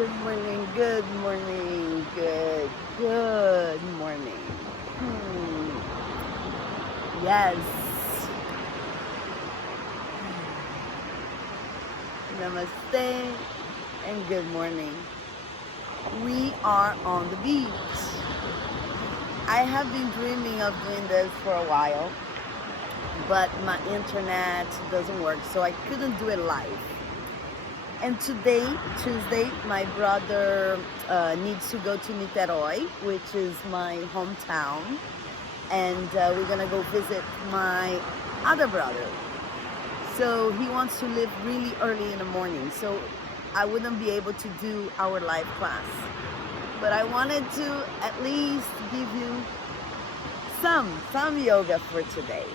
Good morning, good morning, good morning. Yes. Namaste and good morning. We are on the beach. I have been dreaming of doing this for a while, but my internet doesn't work, so I couldn't do it live. And today, Tuesday, my brother needs to go to Niterói, which is my hometown, and we're gonna go visit my other brother. So he wants to leave really early in the morning, so I wouldn't be able to do our live class. But I wanted to at least give you some yoga for today,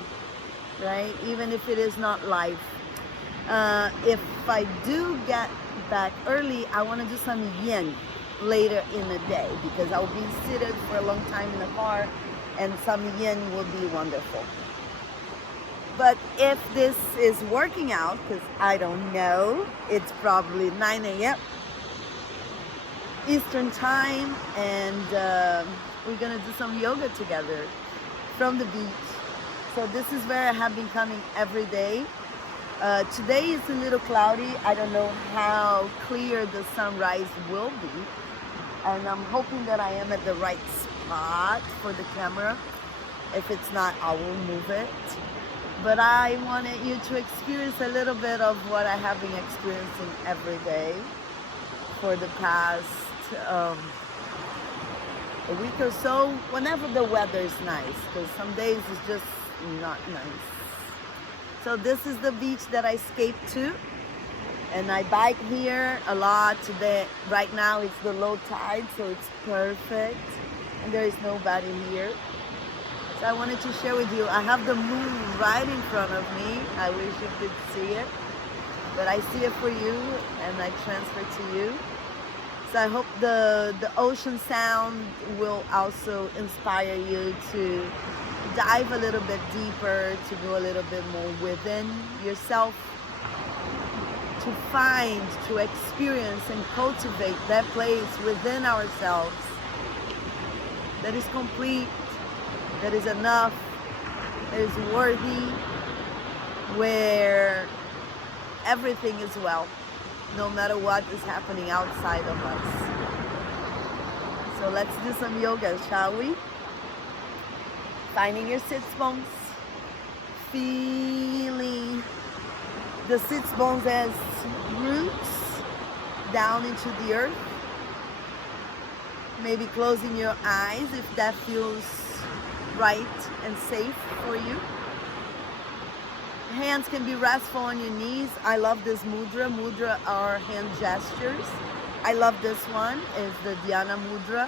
right? Even if it is not live. If I do get back early, I want to do some yin later in the day because I'll be seated for a long time in the car, and some yin will be wonderful. But if this is working out, because I don't know, it's probably 9 a.m. Eastern time, and we're gonna do some yoga together from the beach. So this is where I have been coming every day. Today is a little cloudy. I don't know how clear the sunrise will be, and I'm hoping that I am at the right spot for the camera. If it's not, I will move it. But I wanted you to experience a little bit of what I have been experiencing every day for the past a week or so, whenever the weather is nice, because some days it's just not nice. So this is the beach that I skate to, and I bike here a lot. Today, right now it's the low tide, so it's perfect, and there is nobody here. So I wanted to share with you. I have the moon right in front of me. I wish you could see it, but I see it for you, and I transfer to you. So I hope the ocean sound will also inspire you to dive a little bit deeper, to go a little bit more within yourself, to find, to experience and cultivate that place within ourselves that is complete, that is enough, that is worthy, where everything is well, no matter what is happening outside of us. So let's do some yoga, shall we? Finding your sits bones, feeling the sits bones as roots down into the earth. Maybe closing your eyes if that feels right and safe for you. Hands can be restful on your knees. I love this mudra. Mudra are hand gestures. I love this one, is the Dhyana mudra.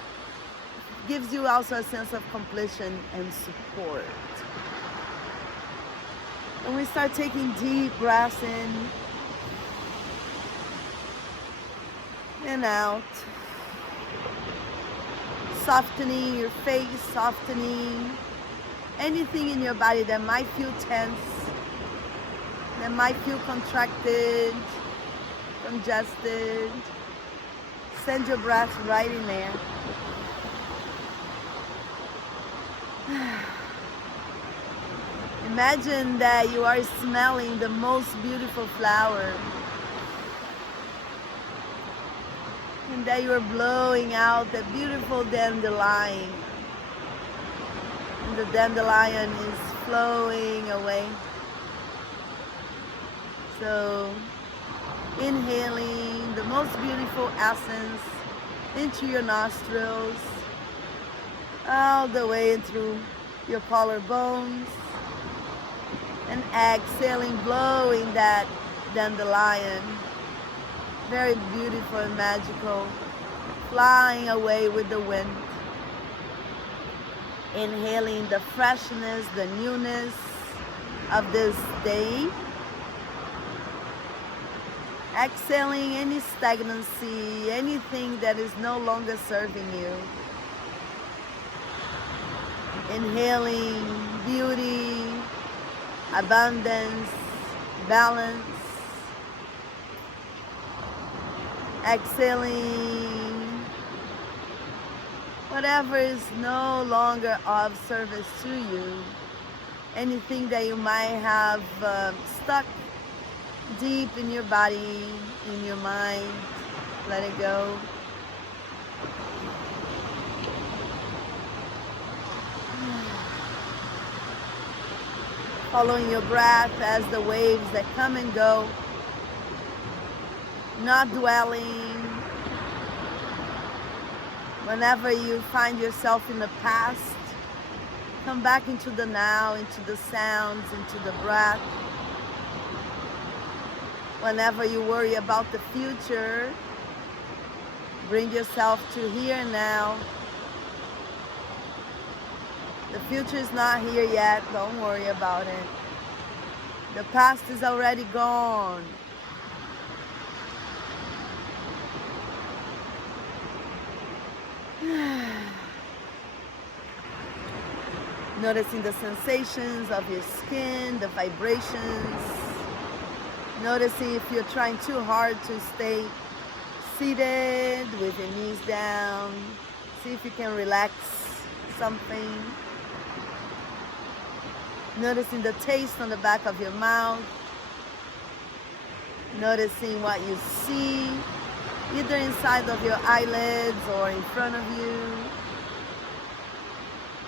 Gives you also a sense of completion and support. And we start taking deep breaths in and out. Softening your face, softening anything in your body that might feel tense, that might feel contracted, congested. Send your breath right in there. Imagine that you are smelling the most beautiful flower, and that you are blowing out the beautiful dandelion, and the dandelion is flowing away. So inhaling the most beautiful essence into your nostrils, all the way through your collarbones, and exhaling, blowing that dandelion, very beautiful and magical, flying away with the wind. Inhaling the freshness, the newness of this day. Exhaling any stagnancy, anything that is no longer serving you. Inhaling beauty, abundance, balance. Exhaling whatever is no longer of service to you. Anything that you might have stuck deep in your body, in your mind, let it go. Following your breath as the waves that come and go. Not dwelling. Whenever you find yourself in the past, come back into the now, into the sounds, into the breath. Whenever you worry about the future, bring yourself to here and now. The future is not here yet, don't worry about it. The past is already gone. Noticing the sensations of your skin, the vibrations. Noticing if you're trying too hard to stay seated with your knees down. See if you can relax something. Noticing the taste on the back of your mouth. Noticing what you see, either inside of your eyelids or in front of you.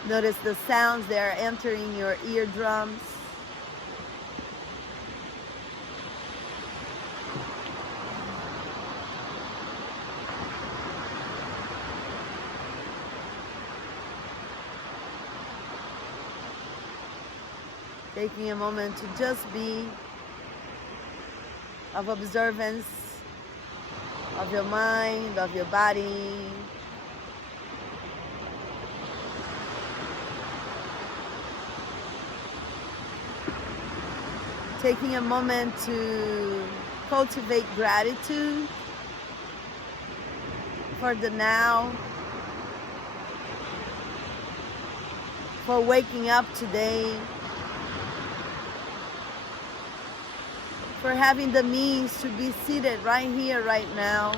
Notice the sounds that are entering your eardrums. Taking a moment to just be of observance of your mind, of your body. Taking a moment to cultivate gratitude for the now, for waking up today, for having the means to be seated right here, right now.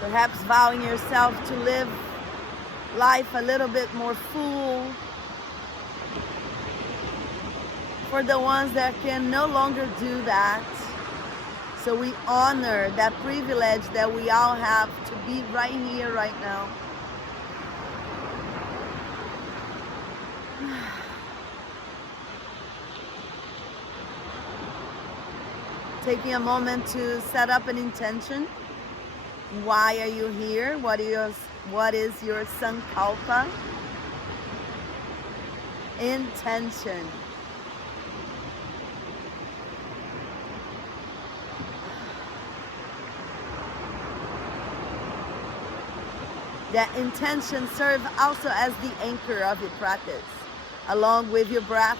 Perhaps vowing yourself to live life a little bit more full. For the ones that can no longer do that. So we honor that privilege that we all have to be right here, right now. Taking a moment to set up an intention. Why are you here? What is your sankalpa? Intention. That intention serves also as the anchor of your practice, along with your breath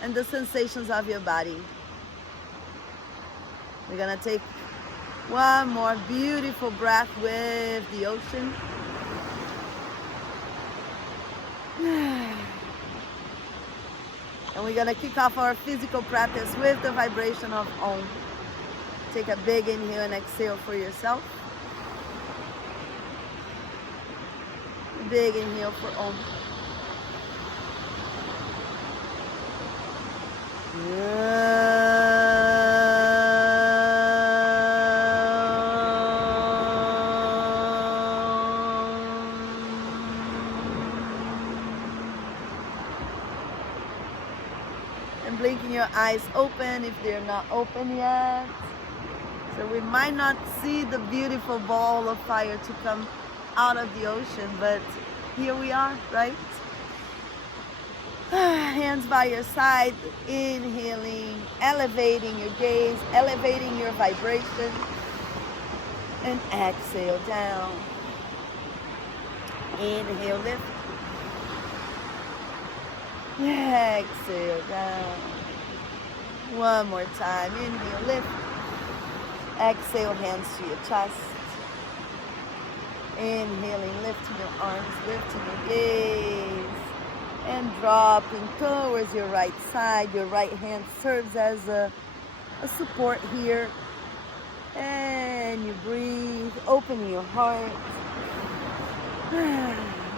and the sensations of your body. We're gonna take one more beautiful breath with the ocean. And we're gonna kick off our physical practice with the vibration of Om. Take a big inhale and exhale for yourself. Big inhale for Om. And blinking your eyes open if they're not open yet. So we might not see the beautiful ball of fire to come out of the ocean, but here we are, right? Hands by your side, inhaling, elevating your gaze, elevating your vibration, and exhale down. Inhale, lift. Exhale down. One more time, inhale, lift. Exhale, hands to your chest. Inhaling, lifting your arms, lifting your gaze, and dropping towards your right side. Your right hand serves as a support here. And you breathe, opening your heart.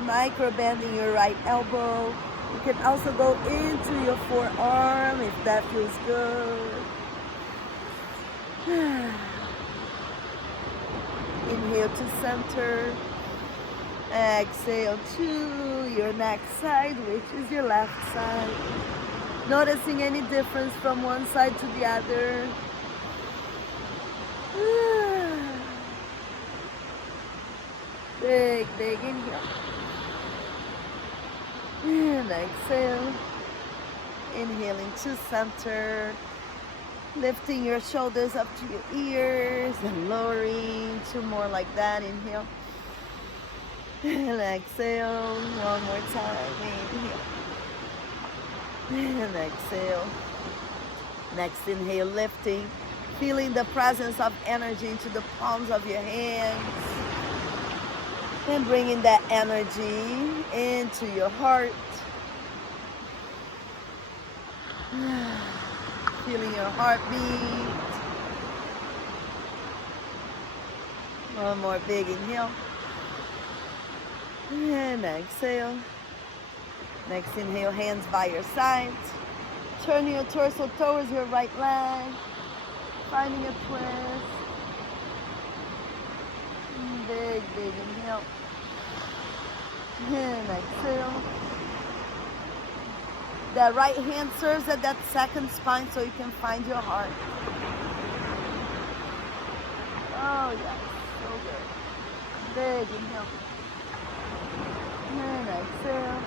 Micro bending your right elbow. You can also go into your forearm if that feels good. Inhale to center. Exhale to your next side, which is your left side. Noticing any difference from one side to the other. Big, big inhale. And exhale. Inhaling to center. Lifting your shoulders up to your ears and lowering. Two more like that. Inhale. And exhale. One more time. Inhale. And exhale. Next inhale, lifting. Feeling the presence of energy into the palms of your hands. And bringing that energy into your heart. Feeling your heartbeat. One more big inhale. And exhale. Next inhale, hands by your sides. Turn your torso towards your right leg. Finding a twist. Big, big inhale. And exhale. That right hand serves as that second spine so you can find your heart. Oh, yes. So good. Big inhale. And exhale.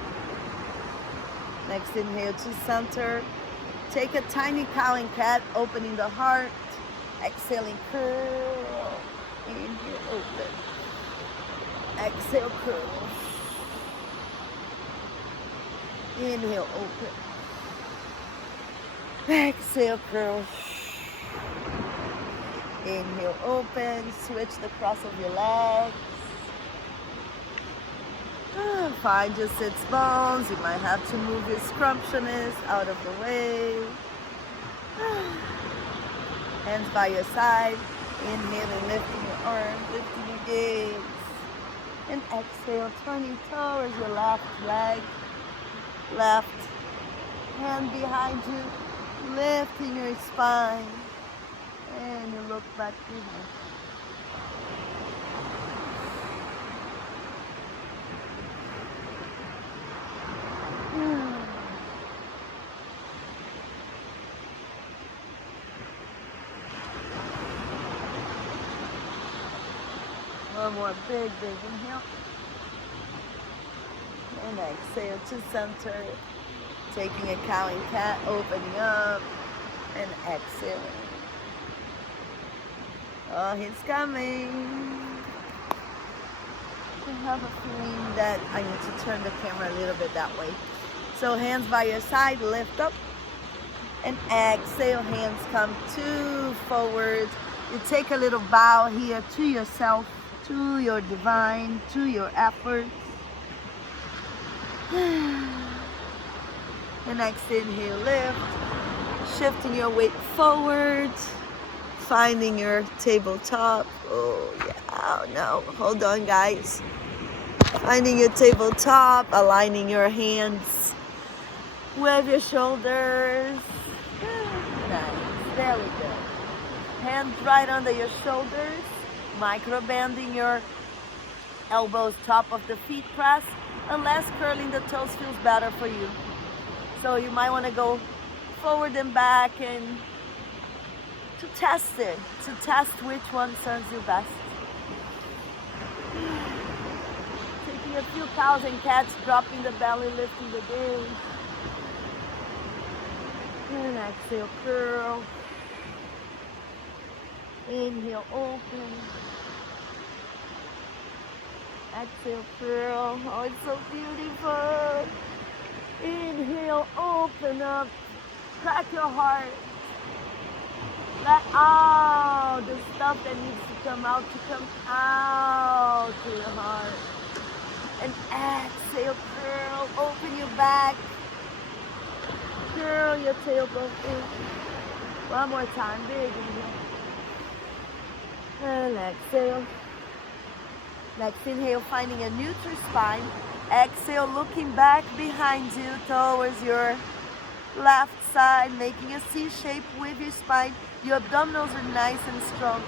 Next inhale to center. Take a tiny cow and cat, opening the heart. Exhaling, curl. Inhale, open. Exhale, curl. Inhale, open. Exhale, curl. Inhale, open. Switch the cross of your legs. Find your sits bones. You might have to move your scrumptious out of the way. Hands by your side. Inhaling, lifting your arms, lifting your gaze. And exhale, turning towards your left leg. Left hand behind you, lifting your spine. And you look back behind. One more big, big inhale. And exhale to center. Taking a cow and cat, opening up. And exhaling. Oh, he's coming. I have a feeling that I need to turn the camera a little bit that way. So hands by your side, lift up. And exhale, hands come to forward. You take a little bow here to yourself, to your divine, to your efforts. The next inhale, lift. Shifting your weight forward. Finding your tabletop. Oh, yeah. Oh, no. Hold on, guys. Finding your tabletop. Aligning your hands with your shoulders. Nice. Very good. Hands right under your shoulders. Micro bending your elbows, top of the feet press, unless curling the toes feels better for you. So you might want to go forward and back and to test it, to test which one serves you best. Taking a few cows and cats, dropping the belly, lifting the gaze. And exhale, curl. Inhale, open. Exhale, curl. Oh, it's so beautiful. Inhale, open up. Crack your heart. Let out the stuff stuff that needs to come out to your heart. And exhale, curl, open your back. Curl your tailbone in. One more time, big inhale. And exhale. Next inhale, finding a neutral spine. Exhale, looking back behind you towards your left side, making a C shape with your spine. Your abdominals are nice and strong.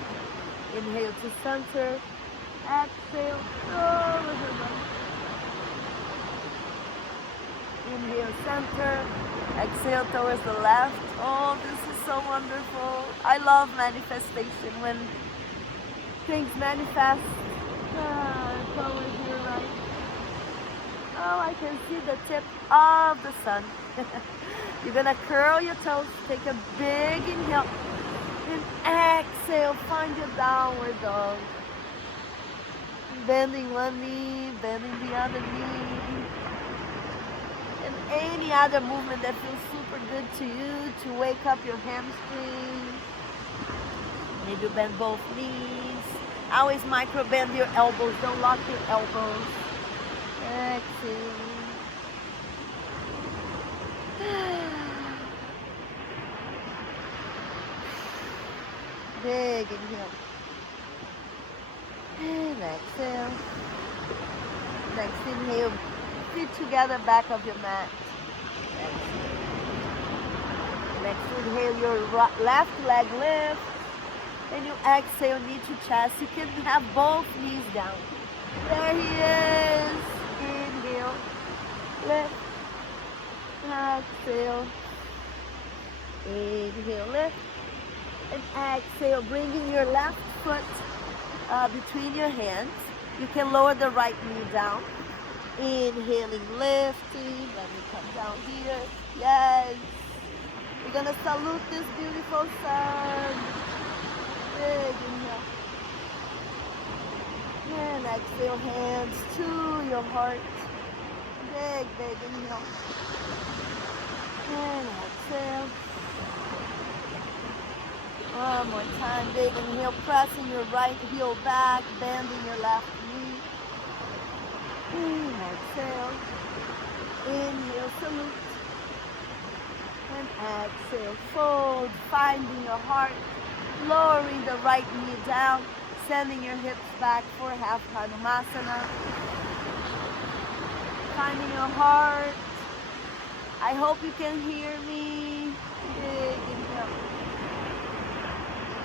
Inhale to center. Exhale, towards your right. Inhale, center. Exhale towards the left. Oh, this is so wonderful. I love manifestation when things manifest towards your right. Oh, I can see the tip of the sun. You're gonna curl your toes, take a big inhale, and exhale, find your downward dog. Bending one knee, bending the other knee. And any other movement that feels super good to you to wake up your hamstring. Maybe you bend both knees. Always micro bend your elbows, don't lock your elbows. Exhale. Big inhale. And exhale. Next inhale. Feet together, back of your mat. Exhale. Next inhale, your left leg lift. And you exhale, knee to chest. You can have both knees down. There he is. Inhale. Lift. Exhale. Inhale, lift. And exhale, bringing your left foot between your hands. You can lower the right knee down. Inhaling, lifting. Let me come down here. Yes. We're going to salute this beautiful sun. Big inhale. And exhale, hands to your heart. Big, big inhale. And exhale. One more time, big inhale, pressing your right heel back, bending your left knee. And exhale. Inhale, salute. And exhale, fold, finding your heart, lowering the right knee down, sending your hips back for half Hanumasana. Finding your heart. I hope you can hear me. Big inhale.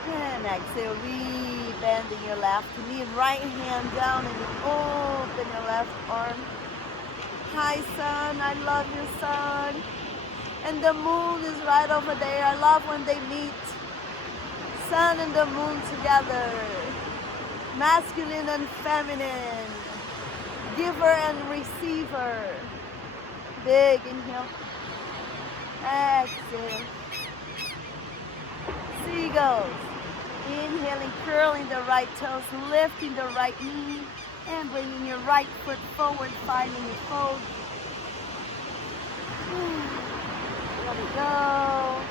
And exhale, re-bending your left knee, right hand down, and you open your left arm. Hi, sun. I love you, sun. And the moon is right over there. I love when they meet. Sun and the moon together. Masculine and feminine. Giver and receiver. Big inhale. Exhale. Seagulls. Inhaling, curling the right toes, lifting the right knee, and bringing your right foot forward, finding your fold. Let it go.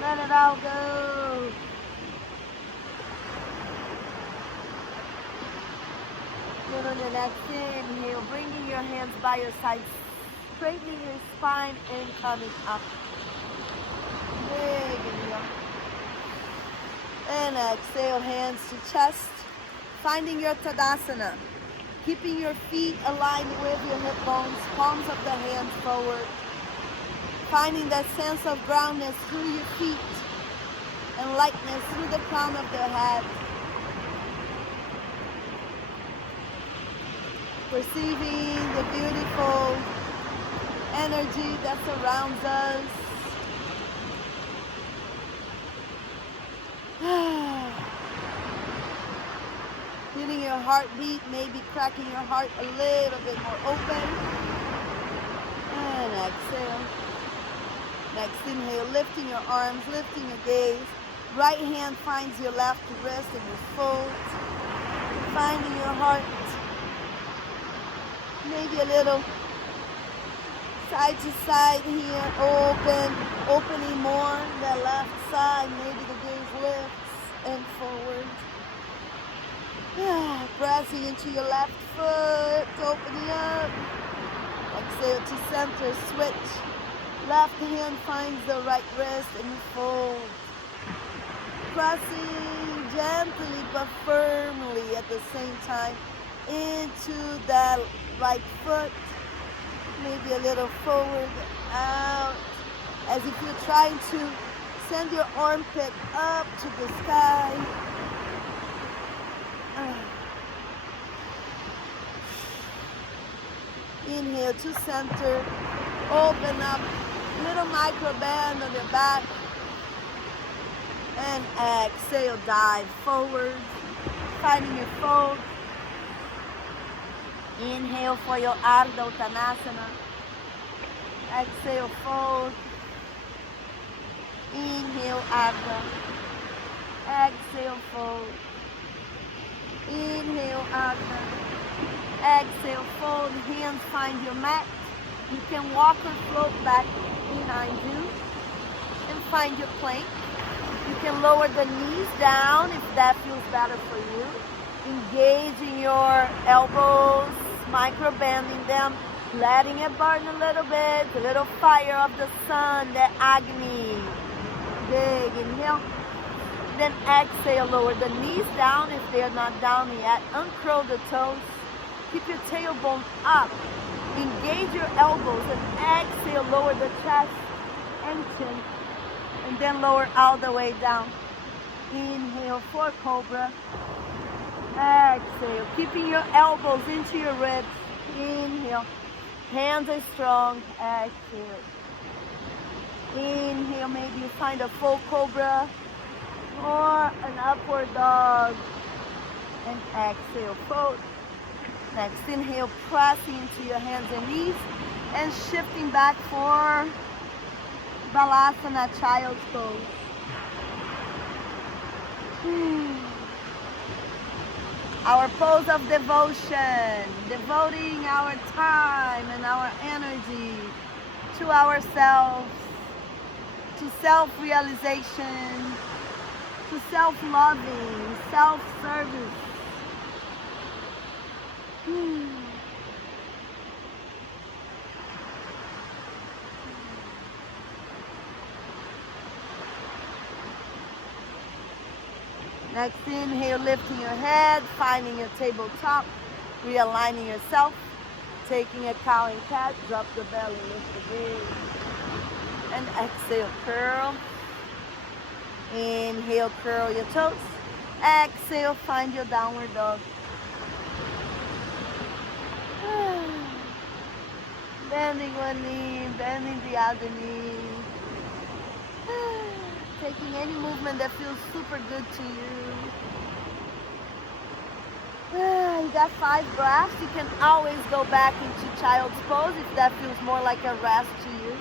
Let it all go. Then on the next inhale, bringing your hands by your sides, straightening your spine and coming up. Big inhale. And exhale, hands to chest, finding your Tadasana. Keeping your feet aligned with your hip bones, palms of the hands forward. Finding that sense of groundness through your feet and lightness through the crown of the head. Perceiving the beautiful energy that surrounds us. Feeling your heartbeat, maybe cracking your heart a little bit more open. And exhale. Next inhale, lifting your arms, lifting your gaze. Right hand finds your left wrist and you fold. Finding your heart. Maybe a little side to side here, opening more the left side. Maybe the gaze lifts and Pressing into your left foot, opening up. Exhale to center, switch. Left hand finds the right wrist and you fold. Pressing gently but firmly at the same time into that right foot. Maybe a little forward, out. As if you're trying to send your armpit up to the sky. Inhale to center. Open up. Little micro bend on your back. And exhale, dive forward. Finding your fold. Inhale for your Ardha Uttanasana. Exhale, fold. Inhale, Ardha. Exhale, fold. Inhale, Ardha. Exhale, fold. Hands find your mat. You can walk or float back behind you and find your plank. You can lower the knees down if that feels better for you. Engaging your elbows, micro bending them, letting it burn a little bit, a little fire of the sun, the Agni. Big inhale. Then exhale, lower the knees down if they're not down yet. Uncurl the toes. Keep your tailbone up. Engage your elbows and exhale, lower the chest and chin. And then lower all the way down. Inhale for Cobra. Exhale, keeping your elbows into your ribs. Inhale. Hands are strong. Exhale. Inhale, maybe you find a full Cobra or an upward dog. And exhale, fold. Next, inhale, pressing into your hands and knees and shifting back for Balasana, child's pose. Our pose of devotion, devoting our time and our energy to ourselves, to self-realization, to self-loving, self-service. Next, inhale, lifting your head, finding your tabletop, realigning yourself, taking a cow and cat, drop the belly, lift the gaze, and exhale, curl. Inhale, curl your toes. Exhale, find your downward dog. Bending one knee, bending the other knee. Taking any movement that feels super good to you. You got 5 breaths. You can always go back into child's pose if that feels more like a rest to you.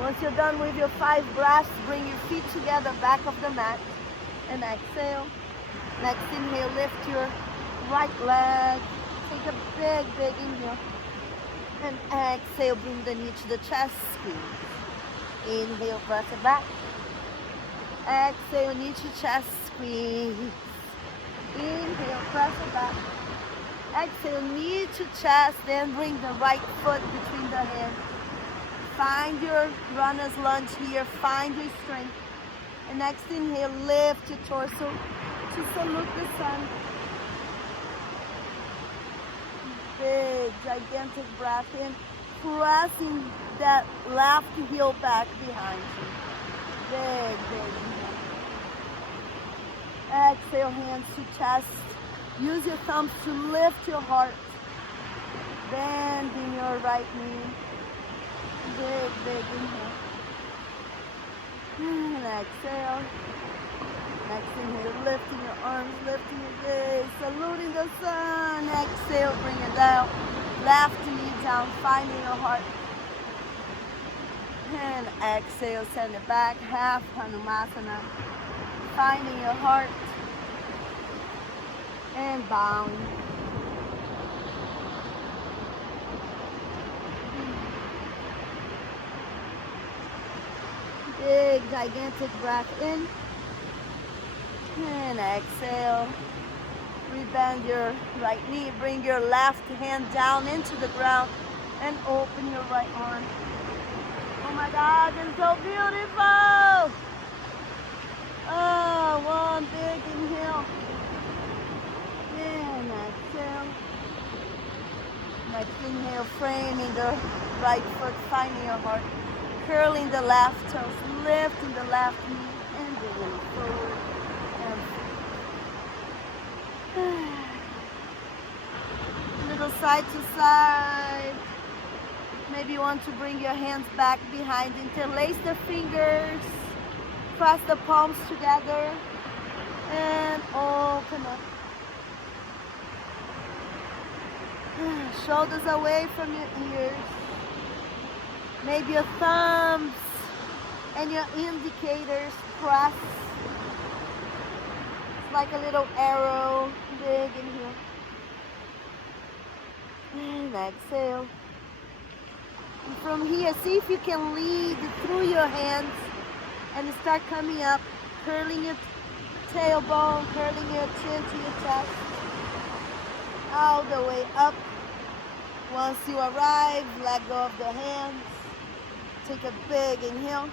Once you're done with your 5 breaths, bring your feet together, back of the mat, and exhale. Next inhale, lift your right leg. Take a big, big inhale. And exhale, bring the knee to the chest, squeeze. Inhale, press it back. Exhale, knee to chest, squeeze. Inhale, press it back. Exhale, knee to chest, then bring the right foot between the hands. Find your runner's lunge here. Find your strength. And next inhale, lift your torso to salute the sun. Big, gigantic breath in. Pressing that left heel back behind you. Big, big inhale. Exhale, hands to chest. Use your thumbs to lift your heart. Bending your right knee. Big, big inhale. And exhale. Next inhale, lifting your arms, lifting your gaze, saluting the sun. Exhale, bring it down. Left knee down, finding your heart. And exhale, send it back. Half Hanumasana. Finding your heart. And bowing. big, gigantic breath in. And exhale. Rebend your right knee. Bring your left hand down into the ground and open your right arm. Oh my God, it's so beautiful. Oh, one big inhale. And exhale. Next inhale, framing the right foot, finding your heart. Curling the left toes, lifting the left knee, and bringing forward. And little side to side. Maybe you want to bring your hands back behind, interlace the fingers, press the palms together, and open up. Shoulders away from your ears. Maybe your thumbs and your indicators press. It's like a little arrow. Big inhale. And exhale. And from here, see if you can lead through your hands and start coming up, curling your tailbone, curling your chin to your chest. All the way up. Once you arrive, let go of the hands. Take a big inhale.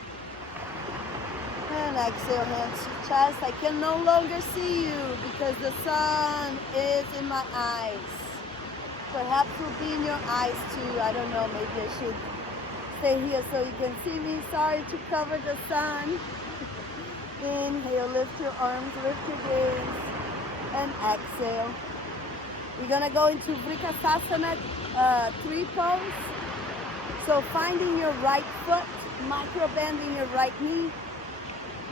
And exhale, hands to chest. I can no longer see you because the sun is in my eyes. Perhaps it will be in your eyes too. I don't know, maybe I should stay here so you can see me. Sorry to cover the sun. Inhale, lift your arms, lift your gaze. And exhale. We're gonna go into Vrikasasana, three pose. So finding your right foot, micro bending your right knee,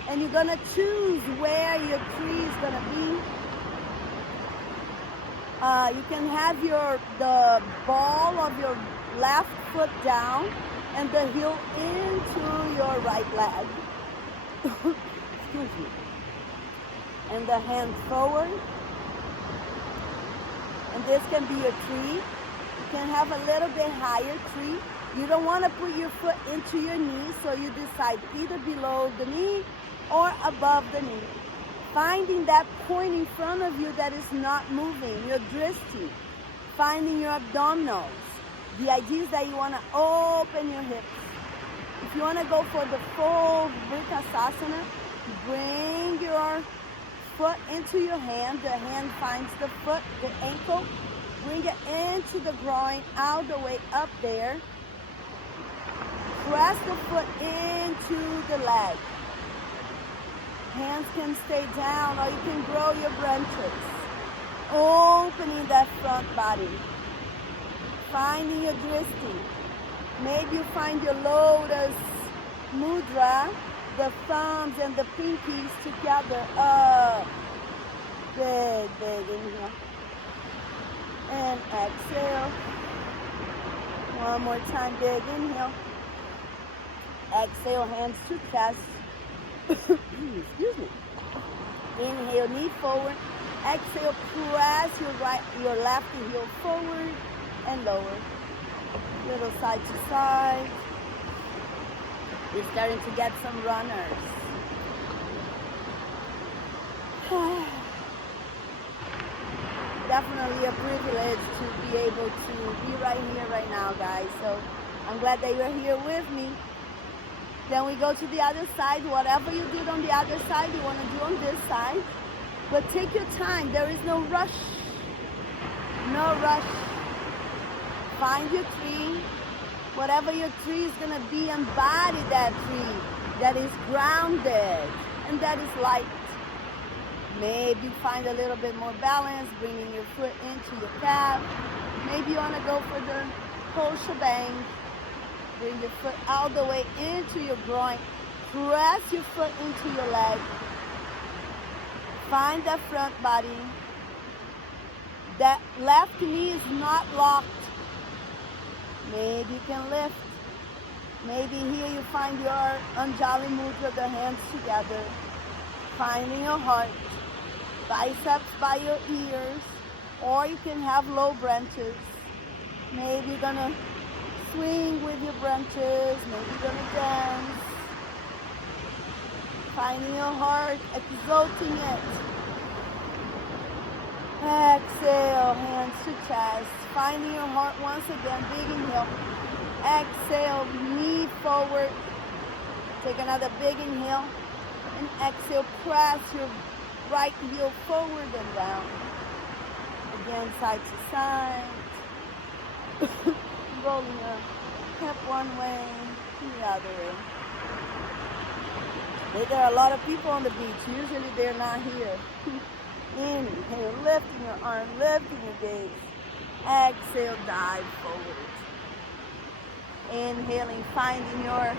and you're gonna choose where your tree is gonna be. You can have the ball of your left foot down and the heel into your right leg. Excuse me. And the hand forward. And this can be your tree. You can have a little bit higher tree. You don't want to put your foot into your knee, so you decide either below the knee or above the knee. Finding that point in front of you that is not moving, your drishti. Finding your abdominals. The idea is that you want to open your hips. If you want to go for the full Vrikasasana, bring your foot into your hand. The hand finds the foot, the ankle. Bring it into the groin, all the way up there. Press the foot into the leg. Hands can stay down, or you can grow your branches. Opening that front body. Finding your drishti. Maybe you find your lotus mudra, the thumbs and the pinkies together. Up. Big, big inhale. And exhale. One more time, big inhale. Exhale, hands to chest. Excuse me. Inhale, knee forward. Exhale, press your left heel forward and lower. Little side to side. You're starting to get some runners. Definitely a privilege to be able to be right here, right now, guys. So I'm glad that you're here with me. Then we go to the other side. Whatever you did on the other side, you want to do on this side. But take your time. There is no rush. No rush. Find your tree. Whatever your tree is going to be, embody that tree that is grounded and that is light. Maybe find a little bit more balance, bringing your foot into your calf. Maybe you want to go for the whole shebang. Bring your foot all the way into your groin. Press your foot into your leg. Find that front body. That left knee is not locked. Maybe you can lift. Maybe here you find your Anjali Mudra, the hands together. Finding your heart. Biceps by your ears. Or you can have low branches. Maybe you're going to swing with your branches. Maybe you're going to dance. Finding your heart, exalting it. Exhale, hands to chest. Finding your heart once again. Big inhale. Exhale, knee forward. Take another big inhale. And exhale, press your right heel forward and down. Again, side to side. Rolling your hip one way, the other way. There are a lot of people on the beach. Usually they're not here. Inhale, lifting your arm, lifting your gaze. Exhale, dive forward. Inhaling, finding your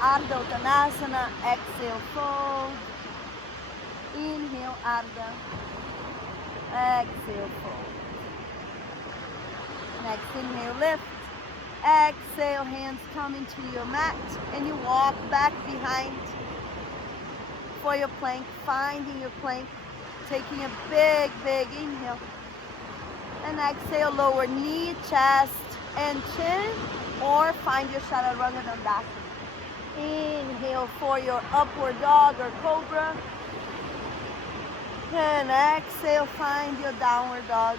Ardha Uttanasana. Exhale, fold. Inhale, Ardha. Exhale, fold. Next inhale, lift. Exhale, hands come into your mat. And you walk back behind for your plank. Finding your plank. Taking a big, big inhale. And exhale, lower knee, chest, and chin. Or find your Chaturanga Dandasana. Inhale for your upward dog or cobra. And exhale, find your downward dog.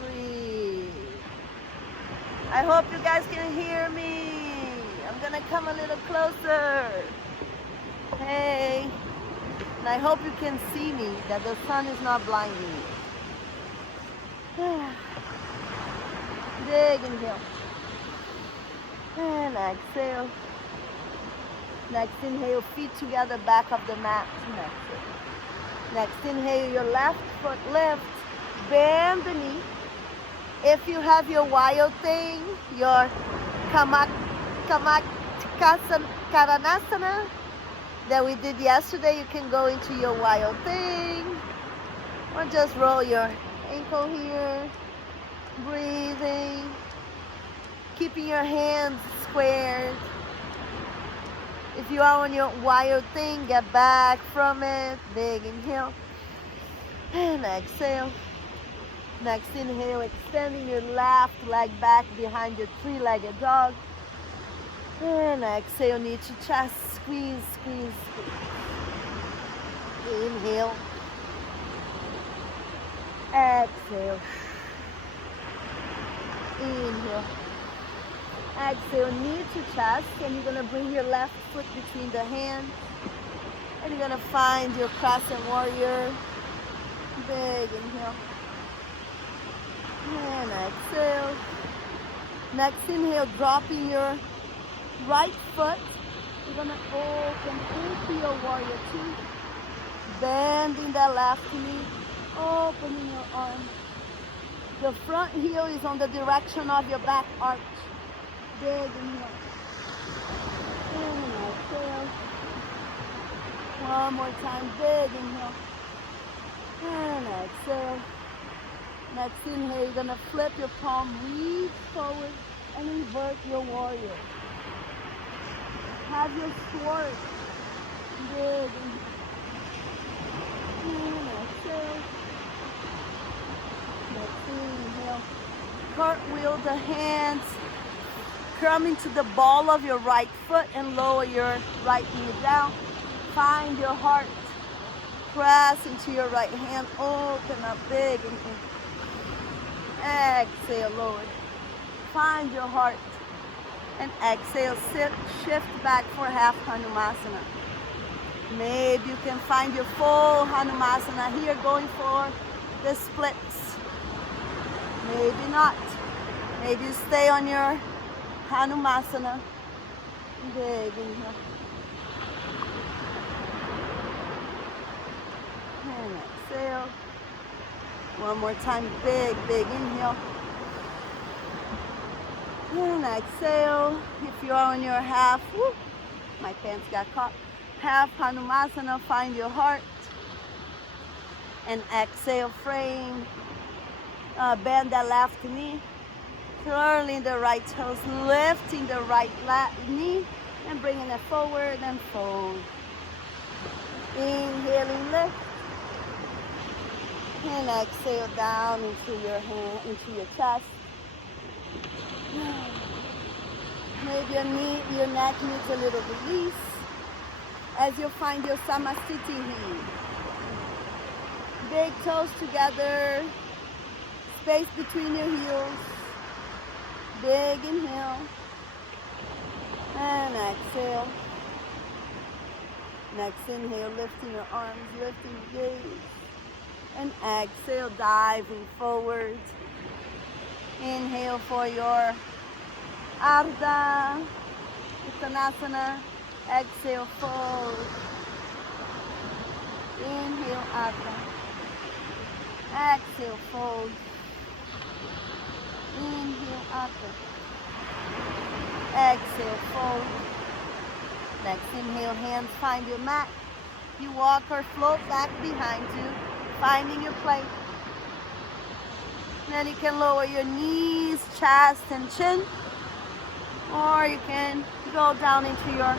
Breathe. I hope you guys can hear me. I'm gonna come a little closer. Hey. And I hope you can see me, that the sun is not blinding me. Big inhale. And exhale. Next inhale, feet together, back of the mat. Next inhale, your left foot lift. Bend the knee. If you have your wild thing, your Karanasana that we did yesterday, you can go into your wild thing. Or just roll your ankle here. Breathing. Keeping your hands squared. If you are on your wild thing, get back from it. Big inhale. And exhale. Next inhale, extending your left leg back behind your three-legged dog. And exhale, knee to chest. Squeeze, squeeze, squeeze. Inhale. Exhale. Inhale. Exhale, knee to chest, and you're going to bring your left foot between the hands. And you're going to find your crescent warrior. Big inhale. And exhale. Next inhale, dropping your right foot. You're going to open into your warrior two. Bending that left knee. Opening your arm. The front heel is on the direction of your back arch. Big inhale. And exhale. One more time. Big inhale. And exhale. Next inhale, you're going to flip your palm, reach forward, and invert your warrior. Have your sword. Big inhale. And exhale. Next inhale. Cartwheel the hands. Come into the ball of your right foot and lower your right knee down. Find your heart. Press into your right hand. Open up big. Exhale, lower. Find your heart. And exhale, shift back for half Hanumasana. Maybe you can find your full Hanumasana here, going for the splits. Maybe not. Maybe you stay on your Hanumasana. Big inhale. And exhale. One more time, big, big inhale. And exhale. If you are on your half, my pants got caught. Half Hanumasana, find your heart. And exhale, frame. Bend that left knee. Curling the right toes, lifting the right knee, and bringing it forward and fold. Inhaling, lift. And exhale down into your hand, into your chest. Maybe your neck needs a little release as you find your Samasthiti here. Big toes together, space between your heels. Big inhale and exhale. Next inhale, lifting your arms, lifting your gaze. And exhale, diving forward. Inhale for your Ardha Uttanasana. Exhale, fold. Inhale, Ardha. Exhale, fold. Inhale, Ardha. Exhale, fold. Next inhale, hands find your mat. You walk or float back behind you, finding your place. Then you can lower your knees, chest, and chin. Or you can go down into your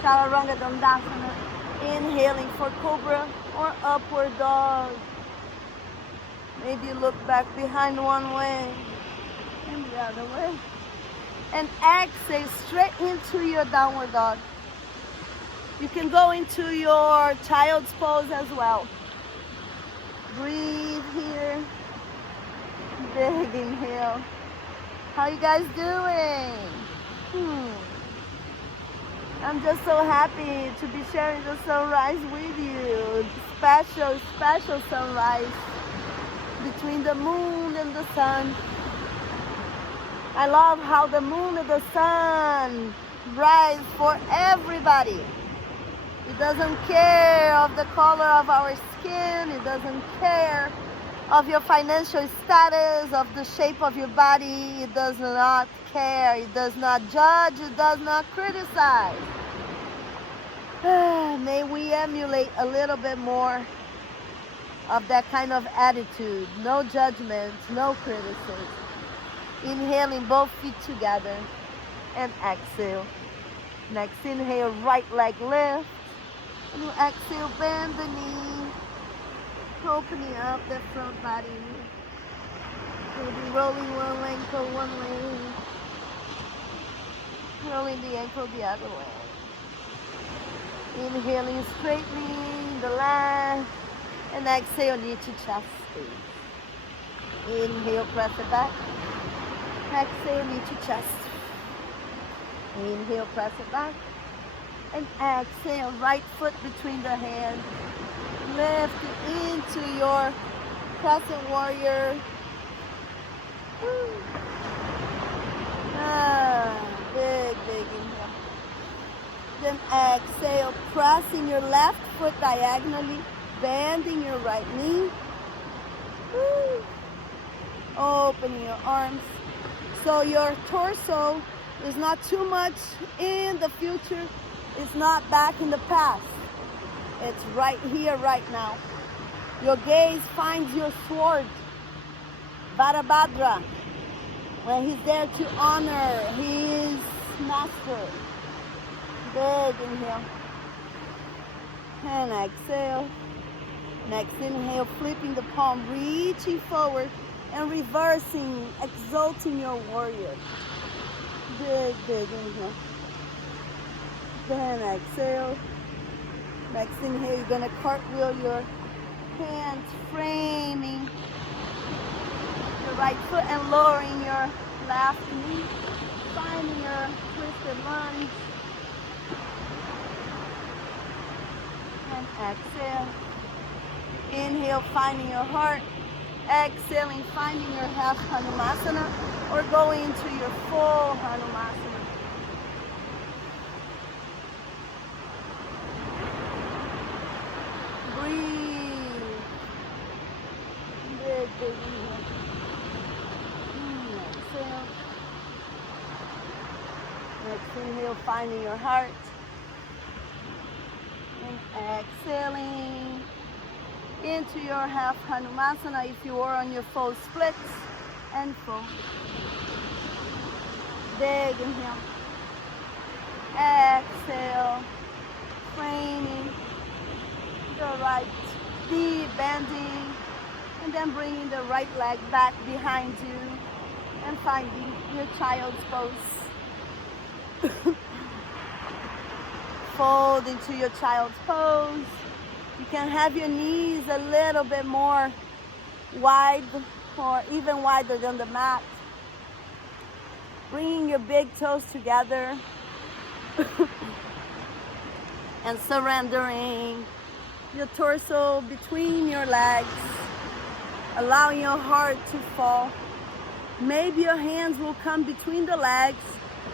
Chaturanga Dandasana, inhaling for Cobra or Upward Dog. Maybe you look back behind one way and the other way. And exhale straight into your Downward Dog. You can go into your child's pose as well. Breathe here. Big inhale. How you guys doing? I'm just so happy to be sharing the sunrise with you. Special, special sunrise between the moon and the sun. I love how the moon and the sun rise for everybody. It doesn't care of the color of our skin. It doesn't care of your financial status, of the shape of your body. It does not care. It does not judge. It does not criticize. May we emulate a little bit more of that kind of attitude. No judgment, no criticism. Inhaling both feet together and exhale. Next inhale, right leg lift. And you exhale, bend the knee. Opening up the front body. Maybe rolling one ankle one way. Rolling the ankle the other way. Inhaling, straightening the leg. And exhale, knee to chest space. Inhale, press it back. Exhale, knee to chest. Inhale, press it back. And exhale, right foot between the hands. Lift it into your crescent warrior. Big, big inhale. Then exhale, pressing your left foot diagonally, bending your right knee. Opening your arms. So your torso is not too much in the future. It's not back in the past. It's right here, right now. Your gaze finds your sword, Virabhadra, when he's there to honor his master. Big inhale. And exhale. Next inhale, flipping the palm, reaching forward and reversing, exalting your warrior. Big, big inhale. Then exhale. Next inhale, you're gonna cartwheel your hands, framing your right foot and lowering your left knee, finding your twisted lunge. And exhale. Inhale, finding your heart. Exhaling, finding your half Hanumasana or going into your full Hanumasana. Breathe. Big, big inhale. Exhale. Next inhale, finding your heart. And exhaling into your half Hanumasana if you are on your full splits and full. Big inhale. Exhale. Framing the right knee, bending, and then bringing the right leg back behind you and finding your child's pose. Fold into your child's pose. You can have your knees a little bit more wide or even wider than the mat. Bringing your big toes together and surrendering your torso between your legs, allowing your heart to fall. Maybe your hands will come between the legs.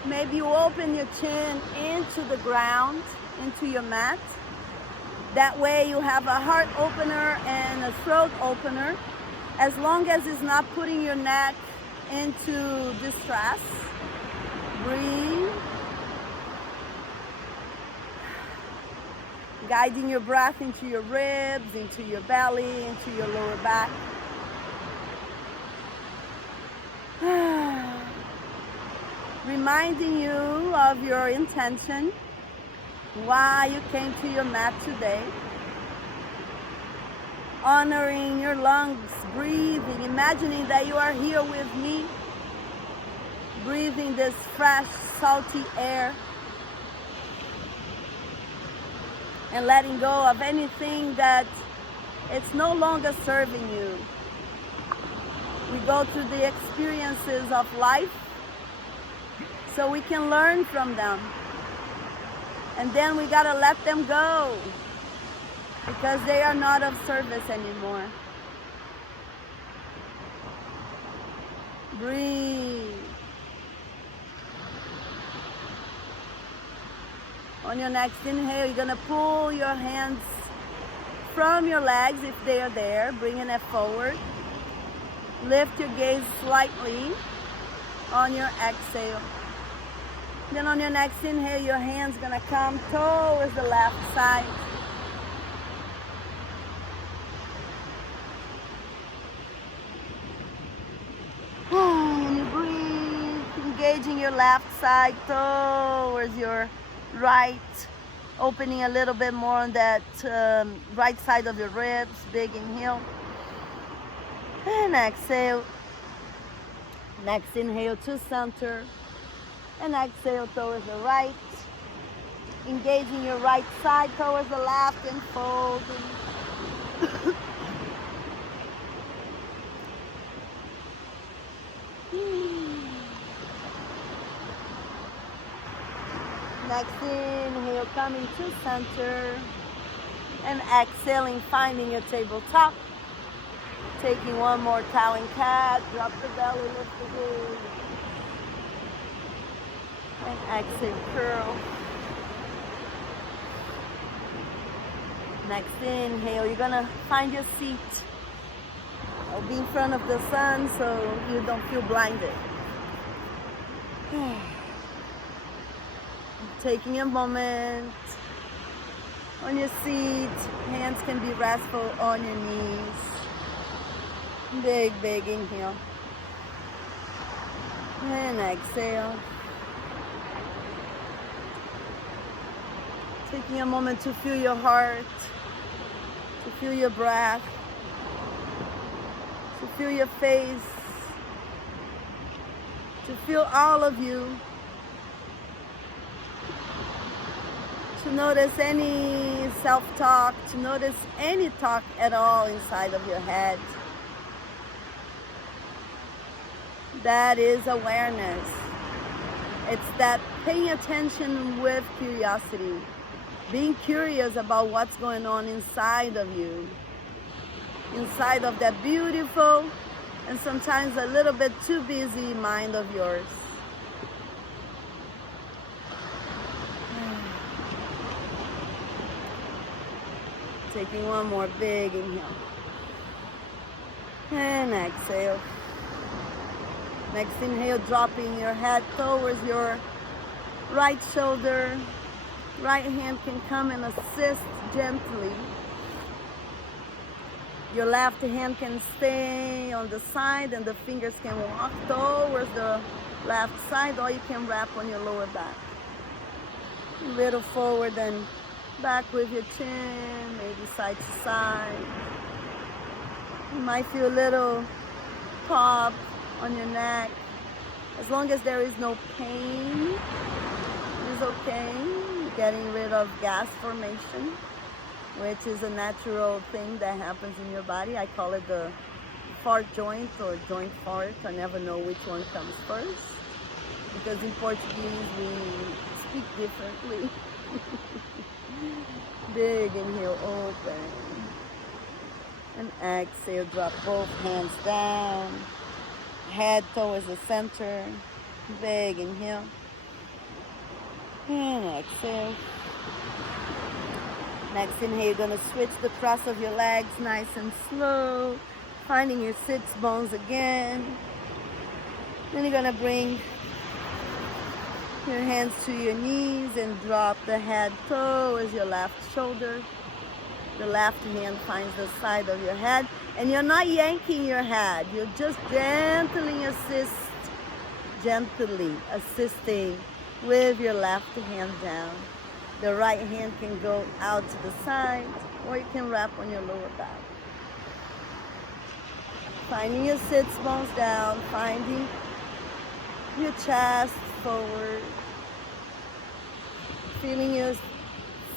Maybe you open your chin into the ground, into your mat. That way you have a heart opener and a throat opener, as long as it's not putting your neck into distress. Breathe. Guiding your breath into your ribs, into your belly, into your lower back. Reminding you of your intention, why you came to your mat today. Honoring your lungs, breathing, imagining that you are here with me. Breathing this fresh, salty air. And letting go of anything that it's no longer serving you. We go through the experiences of life so we can learn from them. And then we gotta let them go because they are not of service anymore. Breathe. On your next inhale, you're gonna pull your hands from your legs if they are there, bringing it forward. Lift your gaze slightly on your exhale. Then on your next inhale, your hand's gonna come towards the left side. And you breathe, engaging your left side towards your right, opening a little bit more on that right side of your ribs. Big inhale. And exhale. Next inhale to center. And exhale towards the right. Engaging your right side towards the left and folding. Next inhale, coming to center. And exhaling, finding your tabletop. Taking one more cow and cat. Drop the belly, lift the gaze. And exhale, curl. Next inhale, you're gonna find your seat. I'll be in front of the sun so you don't feel blinded. Taking a moment on your seat. Hands can be restful on your knees. Big, big inhale. And exhale. Taking a moment to feel your heart, to feel your breath, to feel your face, to feel all of you. To notice any self-talk, to notice any talk at all inside of your head. That is awareness. It's that paying attention with curiosity. Being curious about what's going on inside of you. Inside of that beautiful and sometimes a little bit too busy mind of yours. Taking one more big inhale. And exhale. Next inhale, dropping your head towards your right shoulder. Right hand can come and assist gently. Your left hand can stay on the side and the fingers can walk towards the left side, or you can wrap on your lower back. A little forward and back with your chin, maybe side to side. You might feel a little pop on your neck. As long as there is no pain, is okay. Getting rid of gas formation, which is a natural thing that happens in your body. I call it the fart joint or joint fart. I never know which one comes first, because in Portuguese we speak differently. Big inhale, open. And exhale, drop both hands down. Head towards the center. Big inhale. And exhale. Next inhale, you're going to switch the cross of your legs nice and slow. Finding your sits bones again. Then you're going to bring your hands to your knees and drop the head towards your left shoulder. The left hand finds the side of your head. And you're not yanking your head. You're just gently assisting with your left hand down. The right hand can go out to the side, or you can wrap on your lower back. Finding your sits bones down, finding your chest forward, feeling your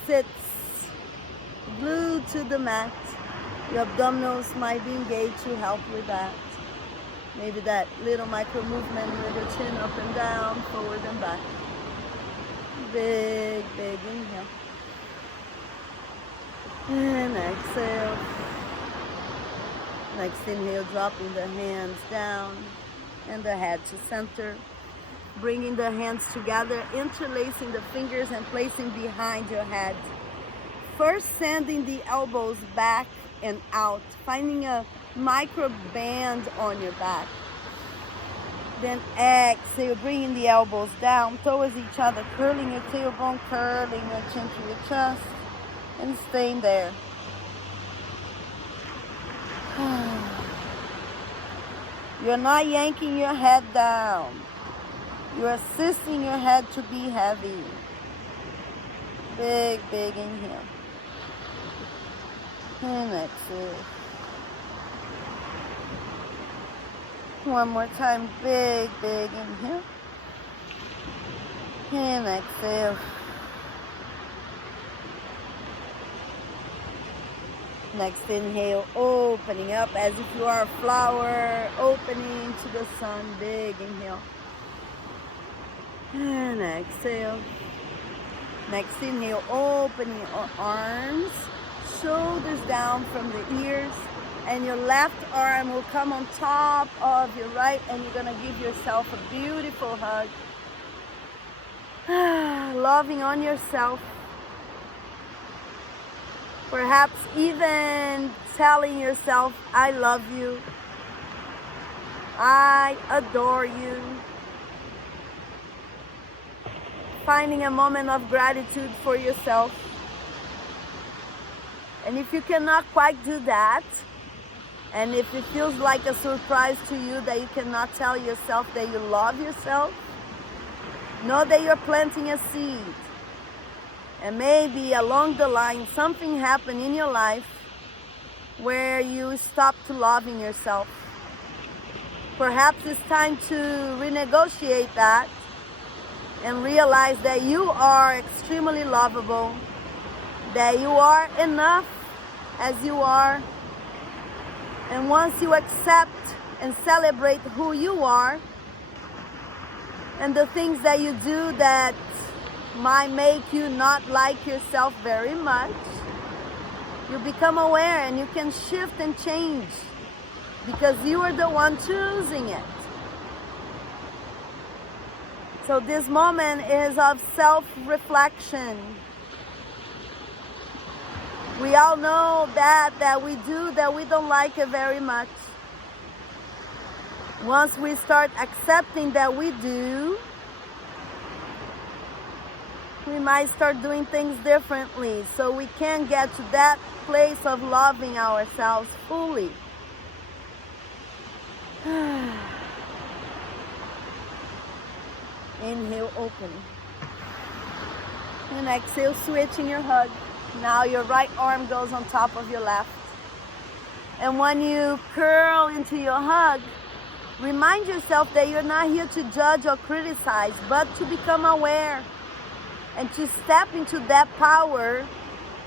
sits glued to the mat. Your abdominals might be engaged to help with that. Maybe that little micro movement with the chin up and down, forward and back. Big, big inhale. And exhale. Next inhale, dropping the hands down and the head to center. Bringing the hands together, interlacing the fingers and placing behind your head. First, sending the elbows back and out, finding a micro band on your back. Then exhale, bringing the elbows down towards each other, curling your tailbone, curling your chin to your chest, and staying there. You're not yanking your head down. You're assisting your head to be heavy. Big, big inhale. And exhale. One more time, big, big inhale. And exhale. Next inhale, opening up as if you are a flower, opening to the sun, big inhale. And exhale. Next inhale, opening your arms, shoulders down from the ears, and your left arm will come on top of your right, and you're gonna give yourself a beautiful hug. Loving on yourself. Perhaps even telling yourself, I love you. I adore you. Finding a moment of gratitude for yourself. And if you cannot quite do that, and if it feels like a surprise to you that you cannot tell yourself that you love yourself, know that you're planting a seed. And maybe along the line, something happened in your life where you stopped loving yourself. Perhaps it's time to renegotiate that and realize that you are extremely lovable, that you are enough as you are. And once you accept and celebrate who you are and the things that you do that might make you not like yourself very much, you become aware and you can shift and change because you are the one choosing it. So this moment is of self-reflection. We all know that we do, that we don't like it very much. Once we start accepting that we do, we might start doing things differently, so we can get to that place of loving ourselves fully. Inhale, opening. And exhale, switching your hug. Now your right arm goes on top of your left. And when you curl into your hug, remind yourself that you're not here to judge or criticize, but to become aware. and to step into that power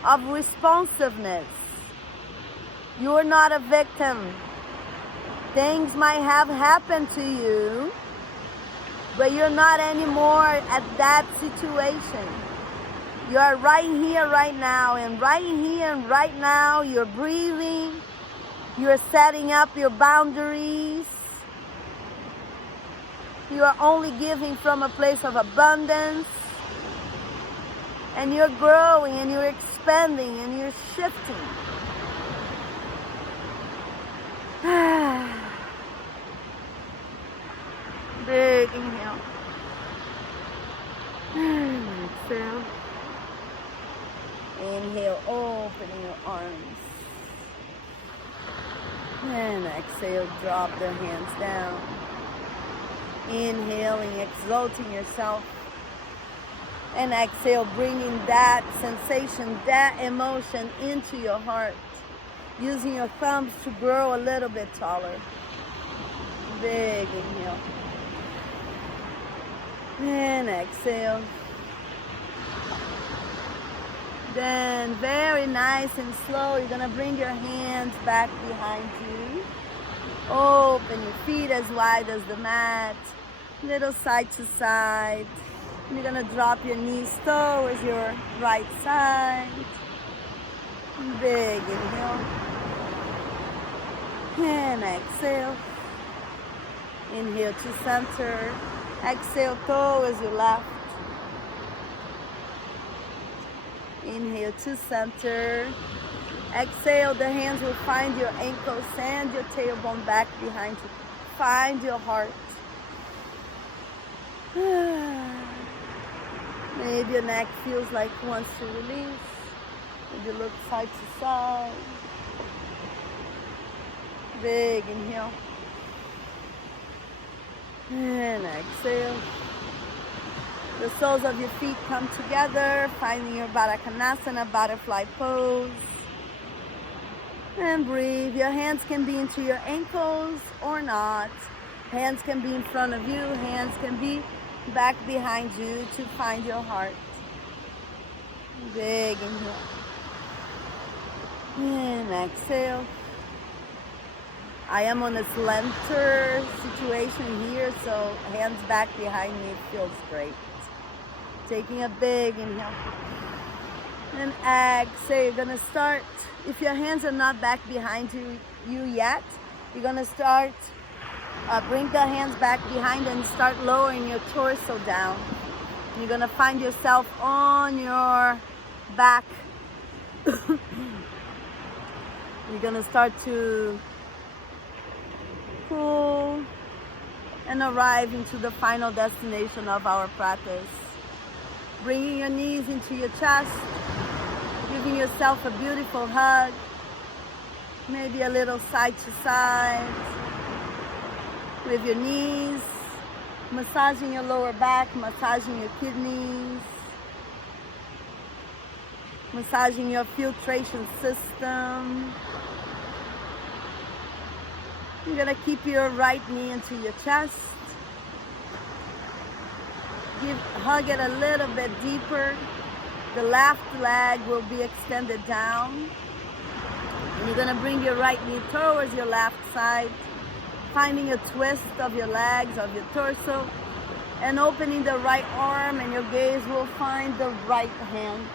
of responsiveness. You're not a victim. Things might have happened to you, but you're not anymore at that situation. You are right here, right now, and right here and right now, you're breathing, you're setting up your boundaries, you are only giving from a place of abundance, and you're growing, and you're expanding, and you're shifting. Big inhale. Exhale. Inhale, opening your arms. And exhale, drop the hands down. Inhaling, exalting yourself. And exhale, bringing that sensation, that emotion into your heart. Using your thumbs to grow a little bit taller. Big inhale. And exhale. Then very nice and slow, you're gonna bring your hands back behind you. Open your feet as wide as the mat. Little side to side. You're gonna drop your knees towards your right side. Big inhale. And exhale. Inhale to center. Exhale towards your left. Inhale to center. Exhale, the hands will find your ankles and your tailbone back behind you. Find your heart. Maybe your neck feels like it wants to release. Maybe look side to side. Big inhale. And exhale. The soles of your feet come together, finding your Baddha Konasana, butterfly pose. And breathe. Your hands can be into your ankles or not. Hands can be in front of you. Hands can be back behind you to find your heart. Big inhale. And exhale. I am on a slender situation here, so hands back behind me feels great. Taking a big inhale. And exhale. You're gonna start, if your hands are not back behind you yet, you're gonna start, bring the hands back behind and start lowering your torso down. You're gonna find yourself on your back. You're gonna start to cool and arrive into the final destination of our practice. Bringing your knees into your chest, giving yourself a beautiful hug, maybe a little side to side with your knees, massaging your lower back, massaging your kidneys, massaging your filtration system. You're gonna keep your right knee into your chest. Hug it a little bit deeper. The left leg will be extended down. And you're gonna bring your right knee towards your left side, finding a twist of your legs, of your torso, and opening the right arm, and your gaze will find the right hand.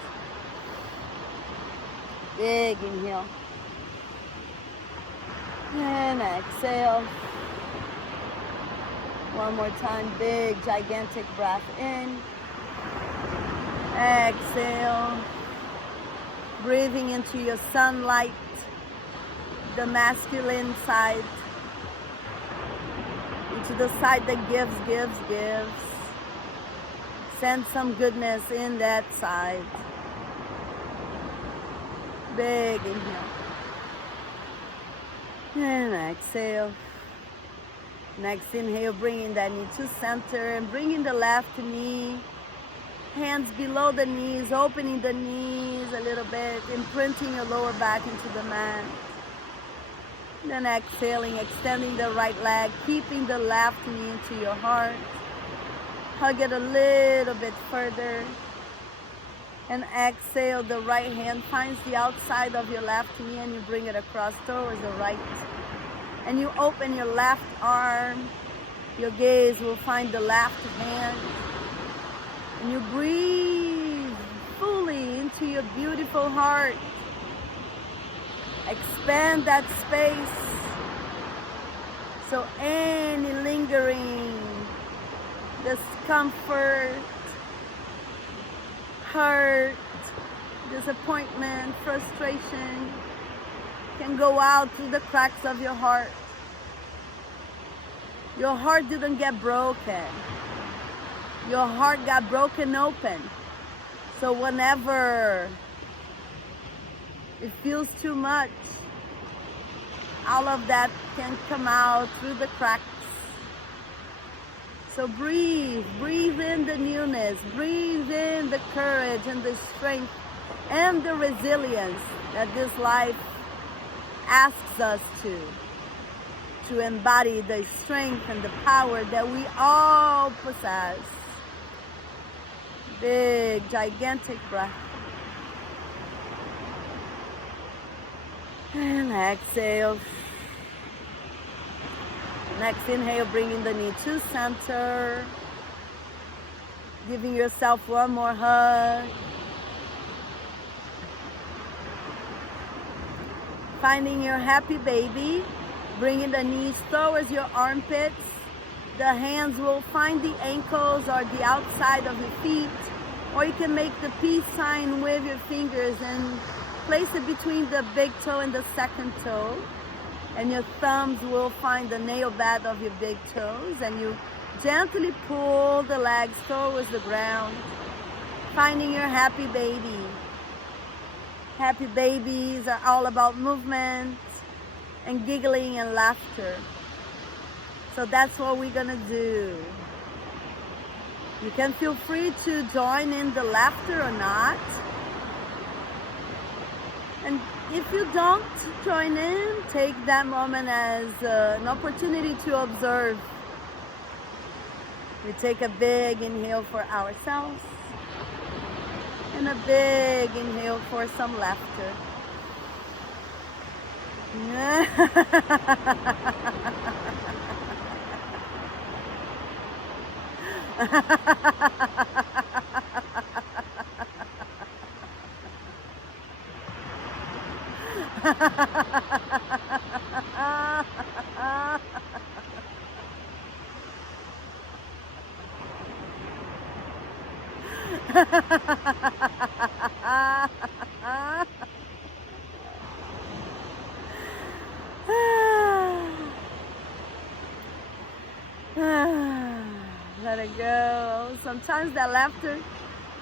Big inhale. And exhale. One more time, big, gigantic breath in. Exhale. Breathing into your sunlight, the masculine side. Into the side that gives, gives, gives. Send some goodness in that side. Big inhale. And exhale. Next inhale, bringing that knee to center and bringing the left knee, hands below the knees, opening the knees a little bit, imprinting your lower back into the mat. Then exhaling, extending the right leg, keeping the left knee into your heart. Hug it a little bit further. And exhale, the right hand finds the outside of your left knee and you bring it across towards the right. And you open your left arm. Your gaze will find the left hand. And you breathe fully into your beautiful heart. Expand that space. So any lingering discomfort, hurt, disappointment, frustration can go out through the cracks of your heart. Your heart didn't get broken. Your heart got broken open. So whenever it feels too much, all of that can come out through the cracks. So breathe in the newness, breathe in the courage and the strength and the resilience that this life asks us to embody the strength and the power that we all possess. Big, gigantic breath. And exhale. Next inhale, bringing the knee to center. Giving yourself one more hug. Finding your happy baby. Bringing the knees towards your armpits. The hands will find the ankles or the outside of your feet. Or you can make the peace sign with your fingers and place it between the big toe and the second toe. And your thumbs will find the nail bed of your big toes. And you gently pull the legs towards the ground. Finding your happy baby. Happy babies are all about movement and giggling and laughter. So that's what we're gonna do. You can feel free to join in the laughter or not. And if you don't join in, take that moment as an opportunity to observe. We take a big inhale for ourselves and a big inhale for some laughter. Let it go. Sometimes that laughter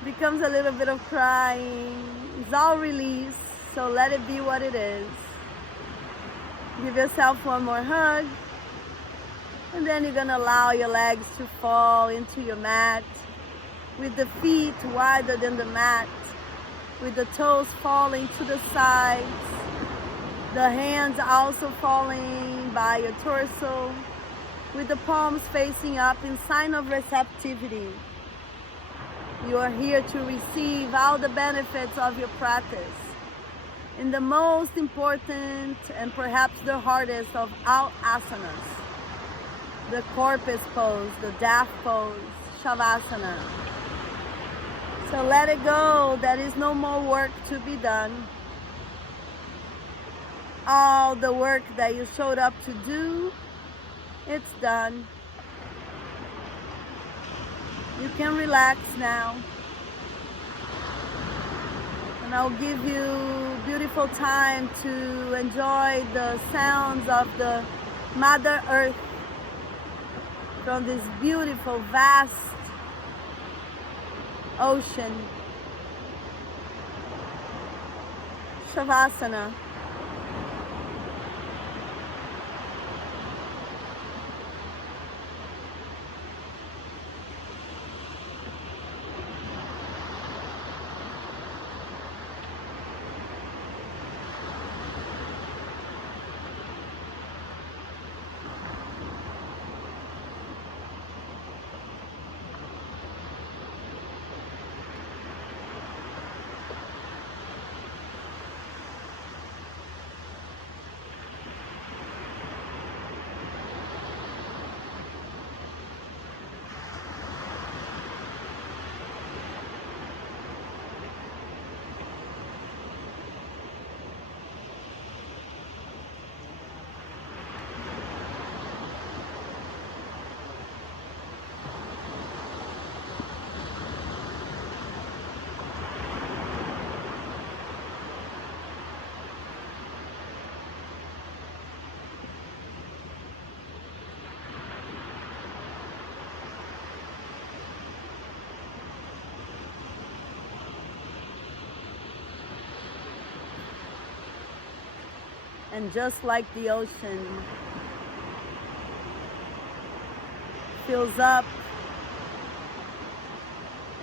becomes a little bit of crying. It's all release, so let it be what it is. Give yourself one more hug. And then you're gonna allow your legs to fall into your mat with the feet wider than the mat, with the toes falling to the sides, the hands also falling by your torso, with the palms facing up in sign of receptivity. You are here to receive all the benefits of your practice. In the most important and perhaps the hardest of all asanas, the corpus pose, the death pose, Shavasana. So let it go. There is no more work to be done. All the work that you showed up to do, it's done. You can relax now. And I'll give you beautiful time to enjoy the sounds of the Mother Earth from this beautiful, vast ocean. Shavasana. And just like the ocean fills up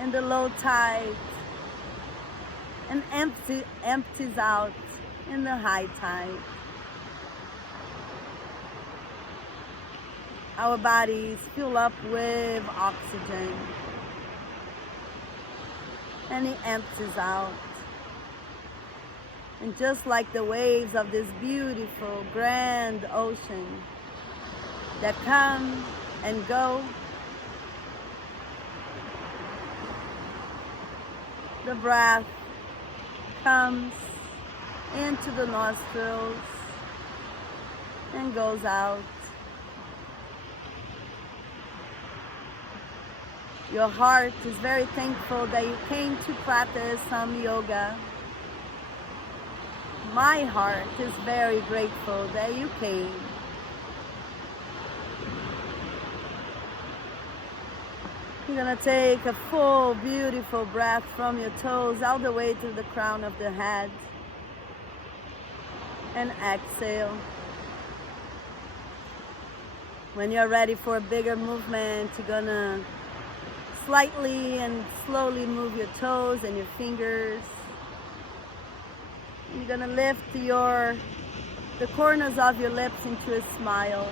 in the low tide and empties out in the high tide, our bodies fill up with oxygen and it empties out. And just like the waves of this beautiful, grand ocean that come and go, the breath comes into the nostrils and goes out. Your heart is very thankful that you came to practice some yoga. My heart is very grateful that you came. You're gonna take a full, beautiful breath from your toes all the way to the crown of the head. And exhale. When you're ready for a bigger movement, you're gonna slightly and slowly move your toes and your fingers. You're gonna lift the corners of your lips into a smile.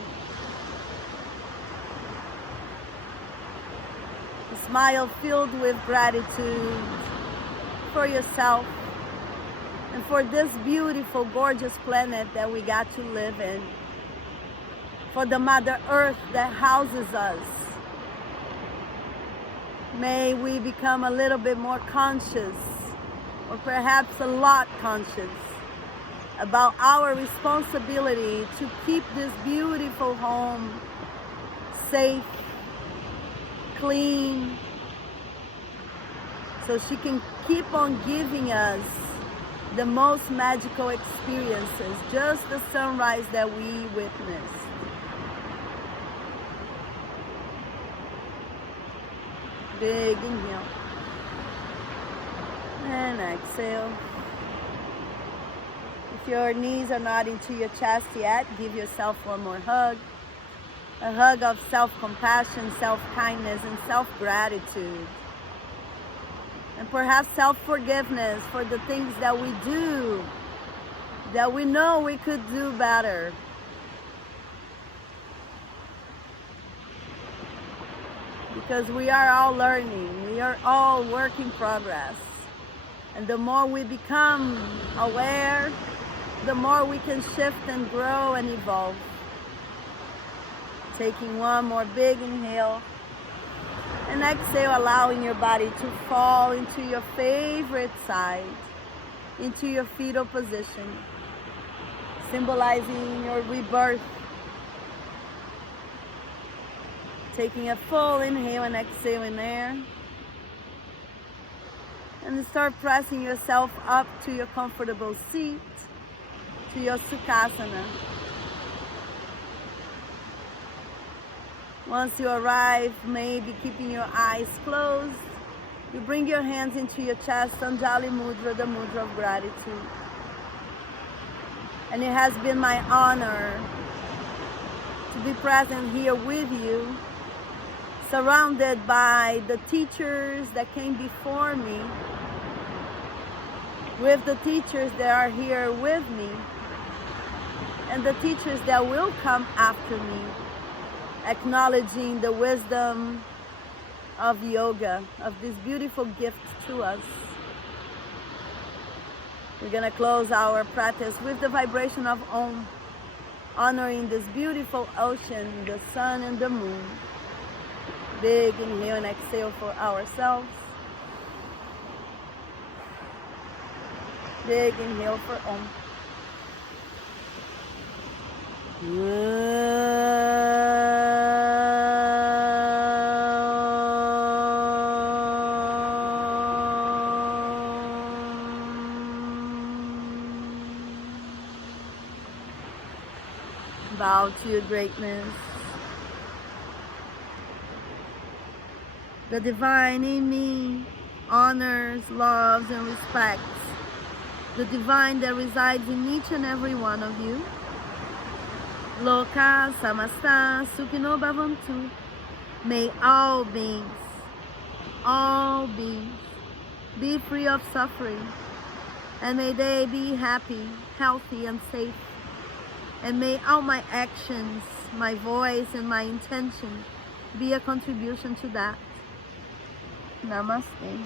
A smile filled with gratitude for yourself and for this beautiful, gorgeous planet that we got to live in. For the Mother Earth that houses us. May we become a little bit more conscious, or perhaps a lot conscious, about our responsibility to keep this beautiful home safe, clean, so she can keep on giving us the most magical experiences, just the sunrise that we witnessed. Big inhale and exhale. If your knees are not into your chest yet, give yourself one more hug. A hug of self-compassion, self-kindness, and self-gratitude. And perhaps self-forgiveness for the things that we do, that we know we could do better. Because we are all learning, we are all work in progress. And the more we become aware, the more we can shift and grow and evolve. Taking one more big inhale. And exhale, allowing your body to fall into your favorite side, into your fetal position, symbolizing your rebirth. Taking a full inhale and exhale in there. And start pressing yourself up to your comfortable seat, to your Sukhasana. Once you arrive, maybe keeping your eyes closed, you bring your hands into your chest, Anjali Mudra, the mudra of gratitude. And it has been my honor to be present here with you, surrounded by the teachers that came before me, with the teachers that are here with me, and the teachers that will come after me, acknowledging the wisdom of yoga, of this beautiful gift to us. We're going to close our practice with the vibration of Om, honoring this beautiful ocean, the sun and the moon. Big inhale and exhale for ourselves. Big inhale for Om. Bow to your greatness. The divine in me honors, loves, and respects the divine that resides in each and every one of you. Loka samasta sukhino bhavantu. May all beings be free of suffering, and may they be happy, healthy, and safe. And may all my actions, my voice, and my intention be a contribution to that. Namaste.